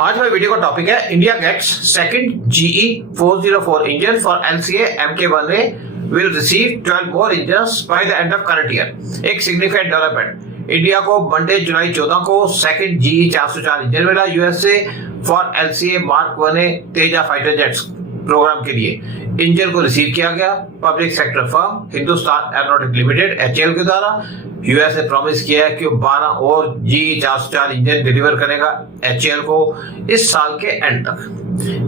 आज हमारे वीडियो का टॉपिक है India gets second GE 404 engine for LCA Mk1A will receive 12 more engines by the end of current year. एक significant development, India को Monday July 14 को second GE 404 engine मिला US से for LCA Mark 1A Tejas fighter jets program के लिए। Engine को receive किया गया public sector firm Hindustan Aeronautic Limited HAL के द्वारा। यूएस ने प्रॉमिस किया है कि 12 और GE 404 इंजन डिलीवर करेगा HAL को इस साल के एंड तक।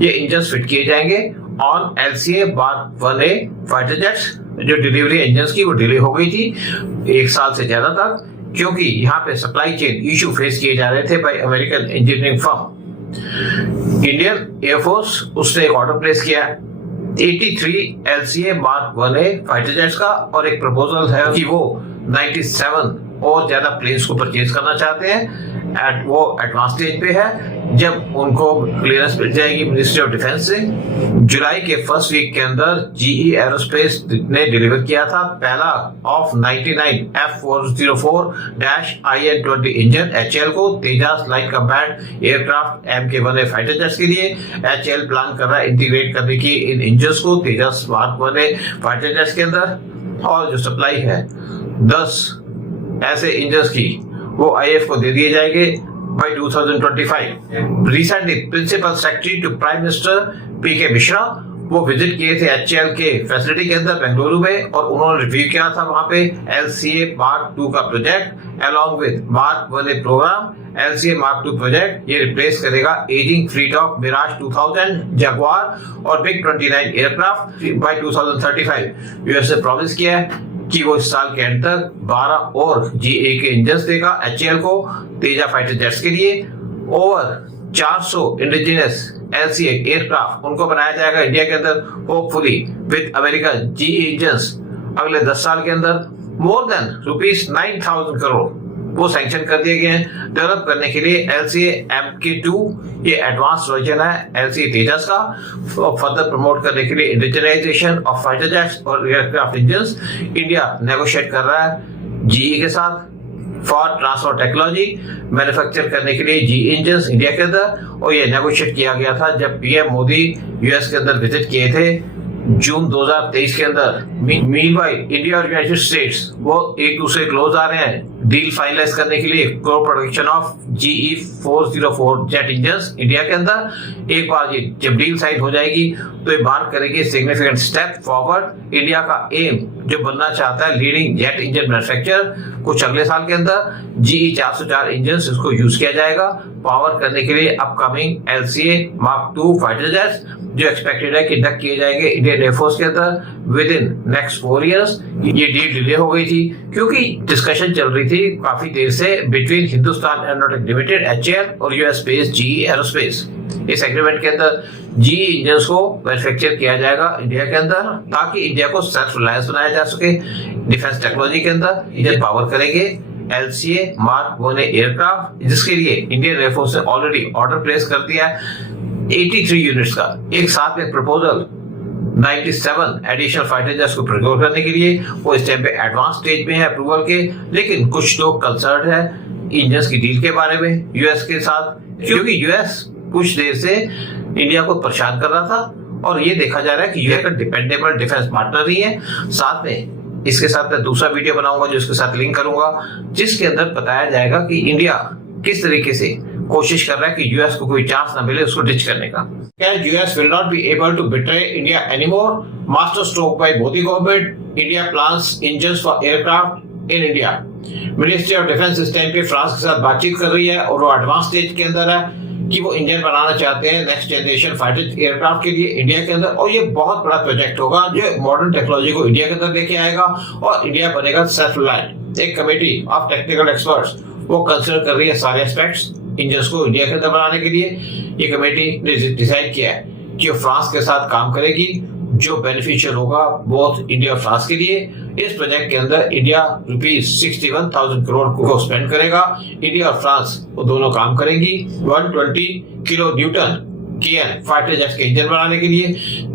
ये इंजन फिट किए जाएंगे on LCA Mark 1A fighter jets. जो डिलीवरी इंजन की वो डिले हो गई थी 1 साल से ज्यादा तक, क्योंकि यहाँ पे सप्लाई चेन इशू फेस किए जा रहे थे bye American engineering firm. Indian air force उसने एक ऑर्डर प्लेस किया 83 LCA Mark 1A fighter jets का, और एक प्रपोजल है कि वो 97 और ज्यादा प्लेन्स को परचेज करना चाहते हैं। वो एडवांस स्टेज पे है, जब उनको क्लियरेंस मिल जाएगी मिनिस्ट्री ऑफ डिफेंस से। जुलाई के फर्स्ट वीक के अंदर GE एरोस्पेस ने डिलीवर किया था पहला ऑफ 99 F404-IN-20 इंजन HAL को Tejas light combat aircraft Mk1A fighter jets के लिए। HAL प्लान कर रहा है इंटीग्रेट करने की इन इंजन्स को Tejas Mark 1A fighter jets के अंदर, और जो सप्लाई है 10 ऐसे इंजन्स की वो IAF को दे दिए जाएंगे by 2025। Recently principal secretary to prime minister PK Mishra वो विजिट किए थे HAL के फैसिलिटी के अंदर बेंगलुरु में, और उन्होंने रिव्यू किया था वहां पे LCA Mark 2 का project along with Mark 1A programme. LCA Mark 2 project ये रिप्लेस करेगा ageing fleet of Mirage 2000, Jaguar और बिग 29 एयरक्राफ्ट बाय 2035। यूएस ने प्रॉमिस किया है कि वो इस साल के एंड तक 12 और GE के इंजन्स देगा HAL को तेजा फाइटर जेट्स के लिए। ओवर 400 इंडिजिनस LCA एयरक्राफ्ट उनको बनाया जाएगा इंडिया के अंदर, hopefully with American GE engines अगले 10 साल के अंदर। मोर देन ₹9,000 करोड़ वो सैंक्शन कर दिए गए हैं डेवलप करने के लिए LCA Mk2। ये एडवांस वर्जन है LCA तेजस का, और फर्दर प्रमोट करने के लिए इंडिजिनाइजेशन ऑफ फाइटर जेट्स और एयरक्राफ्ट इंजन्स इंडिया नेगोशिएट कर रहा है GE के साथ फॉर ट्रांसफर टेक्नोलॉजी मैन्युफैक्चर करने के लिए GE इंजन्स इंडिया के अंदर। और ये नेगोशिएट किया गया था जब PM मोदी यूएस के अंदर विजिट किए थे जून 2023 के अंदर। मीनवाइल इंडिया और यूनाइटेड स्टेट्स वो एक दूसरे क्लोज आ रहे हैं डील फाइनलाइज करने के लिए को production of GE 404 jet engines India के अंदर। एक बार ये जब डील साइन हो जाएगी तो ये बात करेगी सिग्निफिकेंट स्टेप फॉरवर्ड। इंडिया का एम जो बनना चाहता है लीडिंग जेट इंजन मैन्युफैक्चरर, कुछ अगले साल के अंदर GE 404 इंजन्स इसको यूज किया जाएगा पावर करने के लिए upcoming LCA Mark 2 fighter jets, जो एक्सपेक्टेड है कि डक किए जाएंगे इंडियन एयरफोर्स के अंदर विद इन नेक्स्ट 4 इयर्स। ये डील डिले हो गई थी क्योंकि डिस्कशन चल रही थी काफी देर से between Hindustan Aeronautic Limited HAL और यूएस बेस्ड GE एरोस्पेस। इस एग्रीमेंट के अंदर GE इंजन्स को मैन्युफैक्चर किया जाएगा इंडिया के अंदर ताकि इंडिया को सेल्फ रिलायंस बनाया जा सके डिफेंस टेक्नोलॉजी के अंदर। इंडियन पावर करेंगे LCA Mark 1A एयरक्राफ्ट, जिसके लिए इंडियन एयरफोर्स ने ऑलरेडी ऑर्डर प्लेस कर दिया है 83 यूनिट्स का। एक साथ में प्रपोजल 97 एडिशनल फाइटर जेट्स को प्रोक्योर करने के लिए। वो इस टाइम पे एडवांस स्टेज में है अप्रूवल के, लेकिन कुछ लोग कंसर्न है इंजन्स की डील के बारे में यूएस के साथ, क्योंकि यूएस कुछ देर से इंडिया को परेशान कर रहा था और ये देखा जा रहा है कि यूएस का डिपेंडेबल डिफेंस पार्टनर ही है। साथ में इसके साथ मैं दूसरा वीडियो बनाऊंगा जो इसके साथ लिंक करूंगा, जिसके अंदर बताया जाएगा कि इंडिया किस तरीके से कोशिश कर रहा है कि यूएस को कोई चांस ना मिले उसको डिच करने का। US will not be able to betray India anymore. Master stroke by Modi government. India plans engines for aircraft in India. Ministry of defence इस टाइम पे फ्रांस के साथ बातचीत कर रही है और वो एडवांस स्टेज के अंदर है कि वो इंजन बनाना चाहते हैं नेक्स्ट जनरेशन फाइटर एयरक्राफ्ट के लिए इंडिया के अंदर। और ये बहुत बड़ा प्रोजेक्ट होगा जो मॉडर्न टेक्नोलॉजी को इंडिया के अंदर लेके आएगा और इंडिया बनेगा सेल्फ रिलायंट। एक कमेटी ऑफ टेक्निकल एक्सपर्ट्स वो कंसिडर कर रही है सारे एस्पेक्ट्स इंजन्स को इंडिया के अंदर बनाने के लिए। ये कमेटी ने डिसाइड किया है कि वो फ्रांस के साथ काम करेगी, जो बेनिफिशियल होगा बोथ इंडिया और फ्रांस के लिए। इस प्रोजेक्ट के अंदर इंडिया ₹61,000 करोड़ को स्पेंड करेगा। इंडिया और फ्रांस वो दोनों काम करेंगी 120 kilo Newton KN fighter jets के इंजन बनाने के लिए।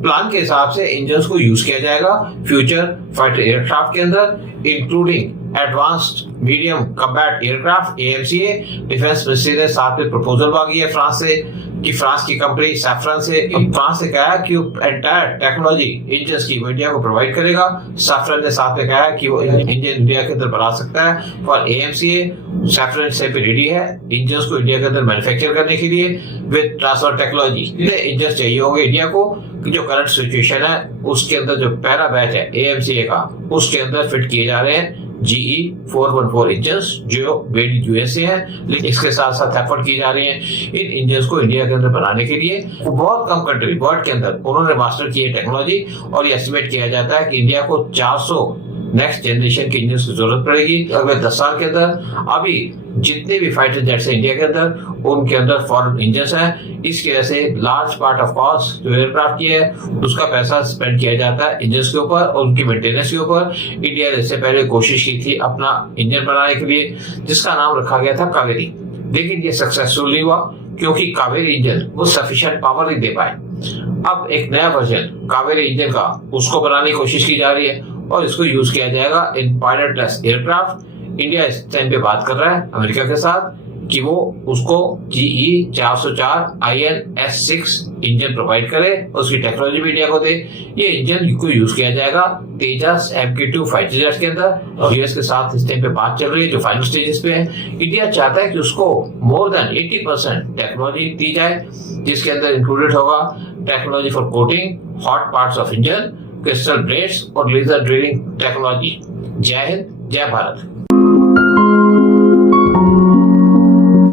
प्लान के हिसाब से इंजन्स को यूज किया जाएगा फ्यूचर फाइटर एयरक्राफ्ट के अंदर, including advanced medium combat aircraft AMCA। Defence ministry ने साथ में प्रपोजल मांगी है फ्रांस से कि फ्रांस की कंपनी सैफरन से, फ्रांस ने कहा कि वो एंटायर टेक्नोलॉजी इंजन की इंडिया को प्रोवाइड करेगा। सैफरन ने साथ में कहा कि वो इंजन इंडिया के अंदर बना सकता है फॉर AMCA। सैफरन से भी रेडी है इंजन को इंडिया के अंदर मैन्युफैक्चर करने के लिए विद ट्रांसफर टेक्नोलॉजी। इंजन चाहिए होंगे इंडिया को जो करंट सिचुएशन है उसके अंदर जो पहला बैच है AMCA का उसके अंदर फिट किए जा रहे हैं GE 414 इंजन्स जो मेड USA है। लेकिन इसके साथ साथ एफर्ट की जा रही है इन इंजन्स को इंडिया के अंदर बनाने के लिए। बहुत कम कंट्री वर्ल्ड के अंदर उन्होंने मास्टर की है टेक्नोलॉजी और ये एस्टिमेट किया जाता है कि इंडिया को 400 नेक्स्ट जनरेशन के इंजन की जरूरत पड़ेगी अगले 10 साल के अंदर। अभी जितने भी फाइटर जेट्स हैं इंडिया के अंदर उनके अंदर फॉरेन इंजन हैं। इसकी वजह से लार्ज पार्ट ऑफ कॉस्ट जो एयरक्राफ्ट की है उसका पैसा स्पेंड किया जाता है इंजन के ऊपर और उनकी मेंटेनेंस के ऊपर। इंडिया ने इससे पहले कोशिश की थी अपना इंजन बनाने के लिए जिसका नाम रखा गया था कावेरी, लेकिन ये सक्सेसफुल नहीं हुआ क्योंकि कावेरी इंजन वो सफिशिएंट पावर नहीं दे पाए। अब एक नया वर्जन कावेरी इंजन का उसको बनाने की कोशिश की जा रही है और इसको यूज किया जाएगा इन पायलटलेस एयरक्राफ्ट। इंडिया इस टाइम पे बात कर रहा है अमेरिका के साथ कि वो उसको GE 404 IN-S6 इंजन प्रोवाइड करे, उसकी टेक्नोलॉजी भी इंडिया को दे। ये इंजन को यूज किया जाएगा तेजस MK2 फाइटर जेट के अंदर और यूएस के साथ इस टाइम पे बात चल रही है जो फाइनल स्टेजेस पे है। इंडिया चाहता है कि उसको मोर देन 80% टेक्नोलॉजी दी जाए जिसके अंदर इंक्लूडेड होगा technology for coating, hot parts of engine, crystal blades और लेजर ड्रिलिंग टेक्नोलॉजी। जय हिंद, जय भारत।